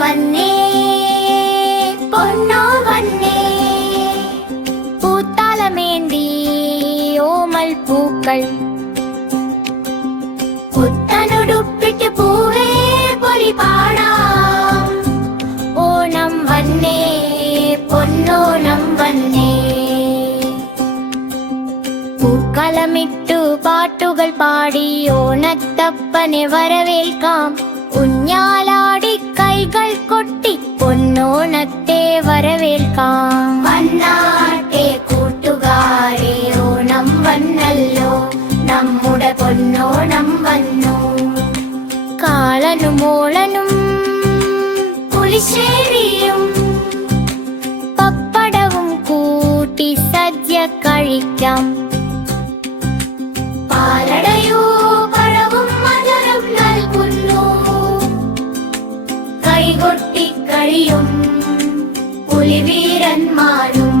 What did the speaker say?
വന്നേ പൊന്നോ വന്നേ. പൂത്താലമേന്തി ഓമൽ പൂക്കൾ പുത്തനുടുപ്പിട്ട് പൂവേ പൊലി പാടാം. ഓണം വന്നേ പൊന്നോണം വന്നേ. പൂക്കളമിട്ടു പാട്ടുകൾ പാടി ഓണത്തപ്പനെ വരവേൽക്കാം. ഊഞ്ഞാലാടി കൈകൾ കൊട്ടി പൊന്നോണത്തെ വരവേൽക്കാം. വന്നാട്ടെ കൂട്ടുകാരെ ഓണം വന്നല്ലോ, നമ്മുടെ പൊന്നോണം വന്നു. കാളനും മോളനും പുളിശ്ശേരിയും പപ്പടവും കൂട്ടി സദ്യ കഴിക്കാം. പാലടയോ പഴവും മധുരം നൽകുന്നു, കൈകൊട്ടി കഴിയും പുലിവീരന്മാരും.